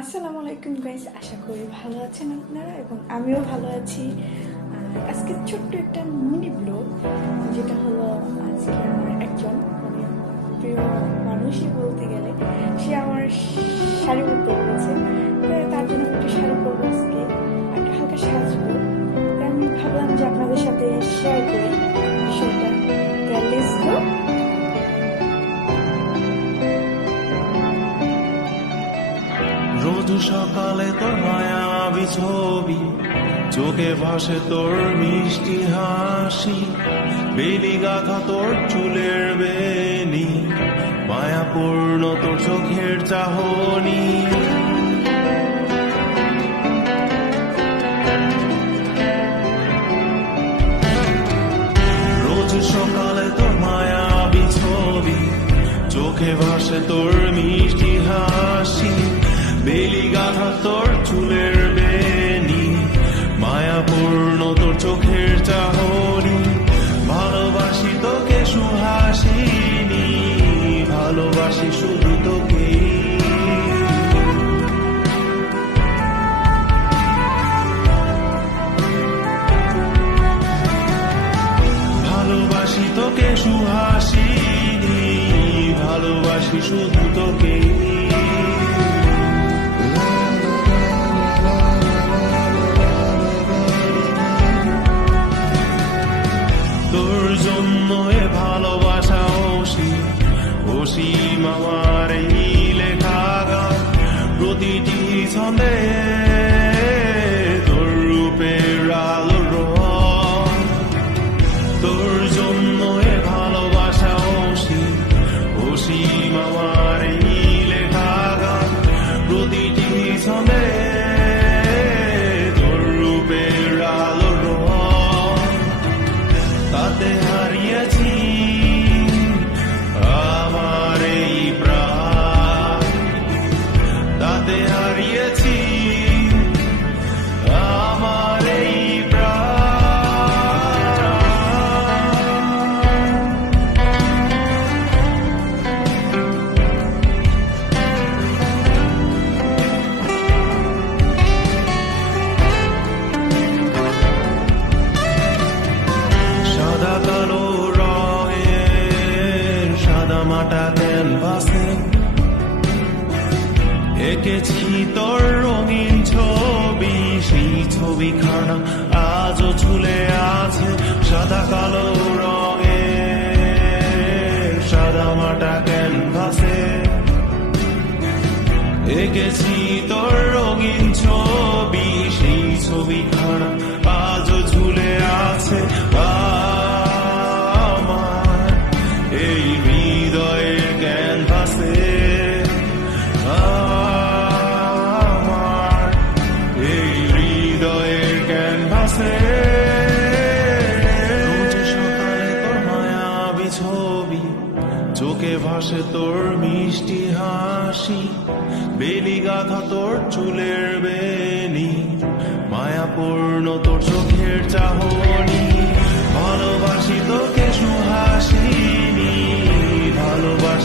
আসসালামু আলাইকুম গাইস, আশা করি ভালো আছেন আপনারা এবং আমিও ভালো আছি। আজকে ছোট্ট একটা মিনি ব্লগ, যেটা হলো আজকে আমার একজন প্রিয় মানুষই বলতে গেলে, সে আমার শাড়ি পরতে বলেছে। তার জন্য আমি একটা শাড়ি পরবো আজকে, একটা হালকা সাজবো। তাই আমি ভাবলাম যে আপনাদের সাথে শেয়ার করি বিষয়টা। Let's go. রোজ সকালে তোর মায়াবী ছবি, চোখে ভাসে তোর মিষ্টি হাসি, বেলি গাথা তোর চুলের বেনি, মায়াপূর্ণ তোর চোখের চাহনি। রোজ সকালে তোর মায়াবী ছবি, চোখে ভাসে তোর মিষ্টি হাসি, বেলি গাথা তোর চুলের বেনি, মায়াপূর্ণ তোর চোখের চাহনি। ভালোবাসি তোকে সুহাসিনী, ভালোবাসি শুধু তোকে। ভালোবাসি তোকে সুহাসিনী, ভালোবাসি শুধু তোকে। তোর জন্য এ ভালোবাসা অসীম আমার এই লেখা গান, প্রতিটি ছন্দে তোর রূপের আলো রং। তোর জন্য এ ভালোবাসা অসীম আমার এই লেখা গান, প্রতিটি ছন্দে তোর রূপের আলো রং। তাতে হারিয়েছি আমার এই প্রাণ, তাতে হারিয়েছি আমার এই সাদা কালো রঙের সাদা মাটা ক্যানভাসে এঁকেছি তোর রঙিন ছবি, সেই ছবিখানা আজও ঝুলে আছে। সাদা কালো রঙের সাদা মাটা ক্যানভাসে এঁকেছি তোর রঙিন ছবি, সেই ছবিখানা আজও ঝুলে আছে আমার এই হৃদয়ের ক্যানভাসে। আমার এই হৃদয়ের ক্যানভাসে। রোজ সকালে তোর মায়াবী ছবি, চোখে ভাসে তোর মিষ্টি হাসি, বেলি গাথা তোর চুলের বেনি, মায়াপূর্ণ তোর চোখের চাহনি। ভালোবাসি তোকে সুহাসিনী, ভালোবাসি